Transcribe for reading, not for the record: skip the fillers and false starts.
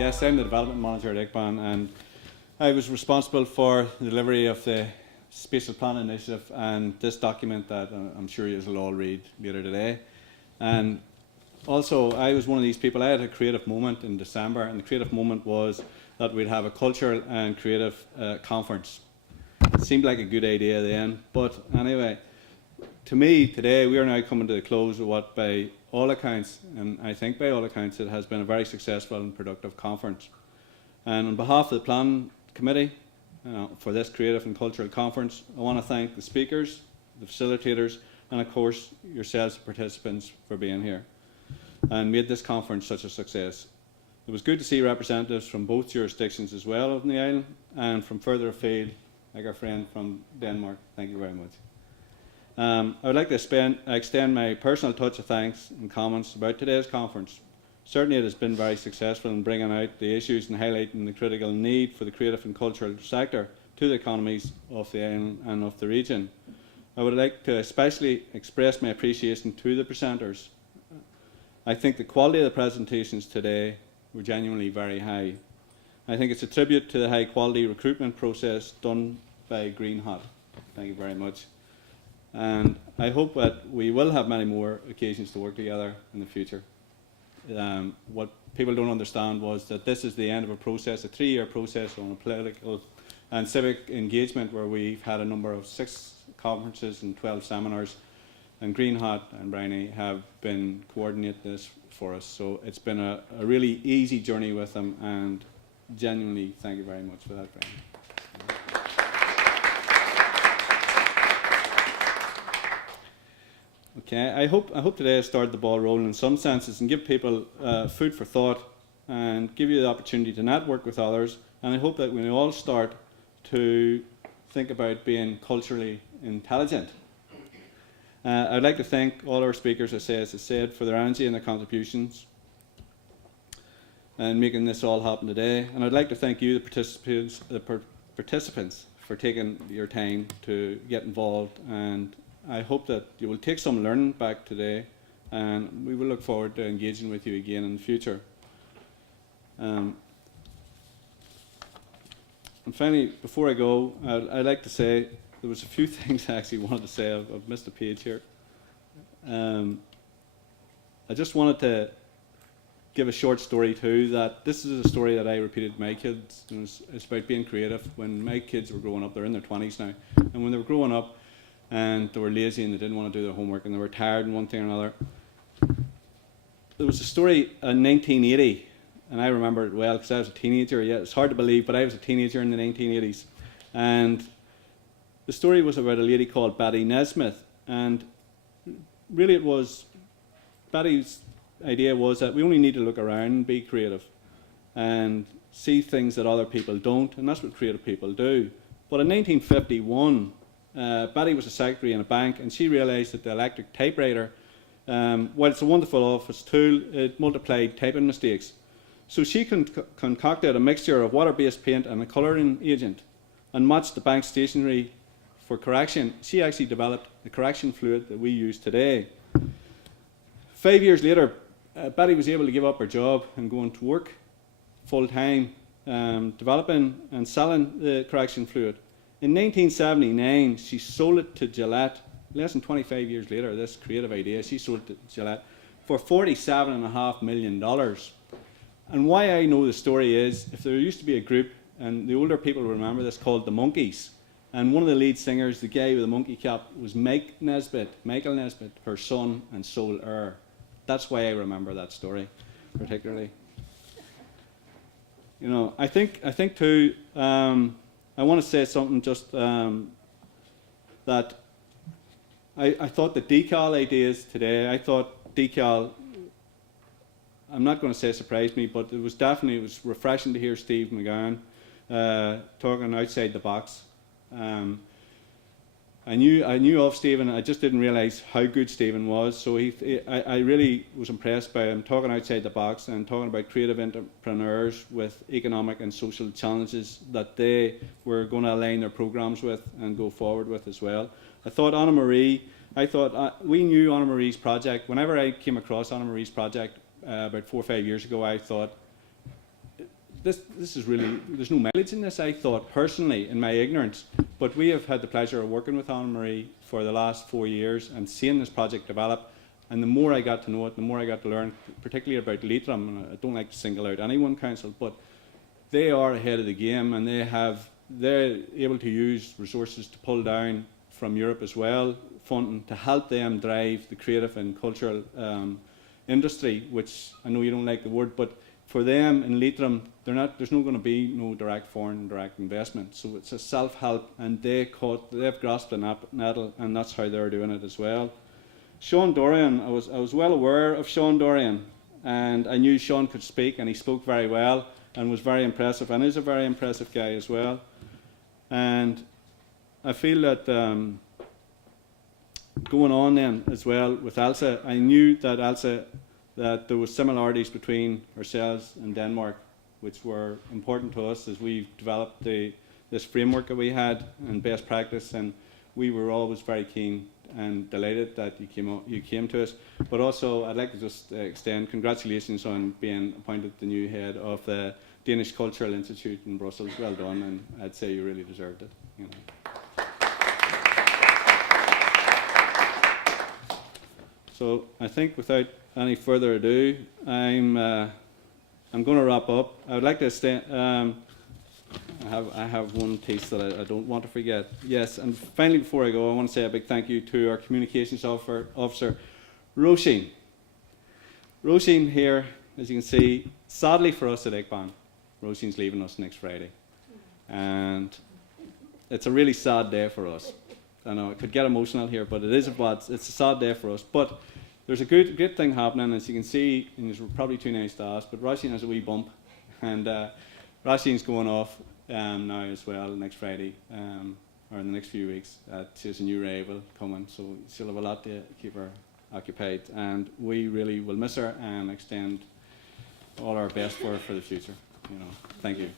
Yes, I'm the development manager at ICBAN, and I was responsible for the delivery of the Spatial Plan Initiative and this document that I'm sure you will all read later today. And also, I was one of these people. I had a creative moment in December, and the creative moment was that we'd have a cultural and creative conference. It seemed like a good idea then, but anyway, to me today we are now coming to the close of what, by all accounts, and I think by all accounts, it has been a very successful and productive conference. And on behalf of the Plan Committee for this creative and cultural conference, I want to thank the speakers, the facilitators, and of course yourselves, the participants, for being here and made this conference such a success. It was good to see representatives from both jurisdictions as well on the island, and from further afield, like our friend from Denmark. Thank you very much. I would like to extend my personal touch of thanks and comments about today's conference. Certainly it has been very successful in bringing out the issues and highlighting the critical need for the creative and cultural sector to the economies of the island and of the region. I would like to especially express my appreciation to the presenters. I think the quality of the presentations today were genuinely very high. I think it's a tribute to the high quality recruitment process done by Green Hat. Thank you very much. And I hope that we will have many more occasions to work together in the future. What people don't understand was that this is the end of a process, a 3-year process on a political and civic engagement, where we've had a number of 6 conferences and 12 seminars, and Green Hat and Bryony have been coordinating this for us. So it's been a really easy journey with them, and genuinely thank you very much for that, Bryony. Okay, I hope today has started the ball rolling in some senses and give people food for thought and give you the opportunity to network with others. And I hope that we all start to think about being culturally intelligent. I'd like to thank all our speakers, as I said, for their energy and their contributions and making this all happen today. And I'd like to thank you, the participants, for taking your time to get involved. And I hope that you will take some learning back today, and we will look forward to engaging with you again in the future. And finally, before I go, I'd like to say there was a few things I actually wanted to say. I've missed a page here. I just wanted to give a short story too. That this is a story that I repeated to my kids. It's about being creative. When my kids were growing up, they're in their 20s now, and when they were growing up, and they were lazy and they didn't want to do their homework and they were tired and one thing or another. There was a story in 1980, and I remember it well because I was a teenager. Yeah, it's hard to believe, but I was a teenager in the 1980s. And the story was about a lady called Betty Nesmith. And really it was, Betty's idea was that we only need to look around and be creative and see things that other people don't, and that's what creative people do. But in 1951, Betty was a secretary in a bank, and she realised that the electric typewriter, while it's a wonderful office tool, it multiplied typing mistakes. So she concocted a mixture of water-based paint and a colouring agent and matched the bank stationery for correction. She actually developed the correction fluid that we use today. 5 years later, Betty was able to give up her job and go into work full-time, developing and selling the correction fluid. In 1979, she sold it to Gillette. Less than 25 years later, this creative idea, she sold it to Gillette for $47.5 million. And why I know the story is, if there used to be a group, and the older people will remember this, called the Monkees, and one of the lead singers, the guy with the monkey cap, was Michael Nesbitt, her son and sole heir. That's why I remember that story, particularly. You know, I think too, I want to say something just that I thought the decal ideas today, I thought decal, I'm not going to say surprised me, but it was refreshing to hear Steve McGowan talking outside the box. I knew of Stephen, I just didn't realise how good Stephen was. So I really was impressed by him talking outside the box and talking about creative entrepreneurs with economic and social challenges that they were going to align their programmes with and go forward with as well. I thought Anna Marie, we knew Anna Marie's project. Whenever I came across Anna Marie's project about 4 or 5 years ago, I thought this is really, there's no mileage in this, I thought, personally, in my ignorance. But we have had the pleasure of working with Anne-Marie for the last 4 years and seeing this project develop. And the more I got to know it, the more I got to learn, particularly about Leitrim. And I don't like to single out any one council, but they are ahead of the game, and they're able to use resources to pull down from Europe as well, funding to help them drive the creative and cultural industry, which I know you don't like the word, but for them in Leitrim, there's not going to be no direct foreign direct investment. So it's a self-help, and they've grasped the nettle, and that's how they're doing it as well. Sean Dorian, I was well aware of Sean Dorian, and I knew Sean could speak, and he spoke very well and was very impressive, and is a very impressive guy as well. And I feel that going on then as well with Elsa, I knew that Elsa, that there was similarities between ourselves and Denmark, which were important to us as we developed this framework that we had and best practice, and we were always very keen and delighted that you came to us. But also, I'd like to just extend congratulations on being appointed the new head of the Danish Cultural Institute in Brussels. Well done, and I'd say you really deserved it. You know. So I think without any further ado, I'm going to wrap up. I would like to extend. I have one piece that I don't want to forget. Yes, and finally, before I go, I want to say a big thank you to our communications officer, Roisin. Roisin here, as you can see, sadly for us at ICBAN, Roisin's leaving us next Friday. And it's a really sad day for us. I know, I could get emotional here, but it's a sad day for us. But there's a good thing happening, as you can see, and there's probably too nice to ask, but Roisin has a wee bump. And Roisin's going off now as well next Friday, or in the next few weeks. She has a new rival coming, so she'll have a lot to keep her occupied. And we really will miss her and extend all our best for her for the future. You know, thank you.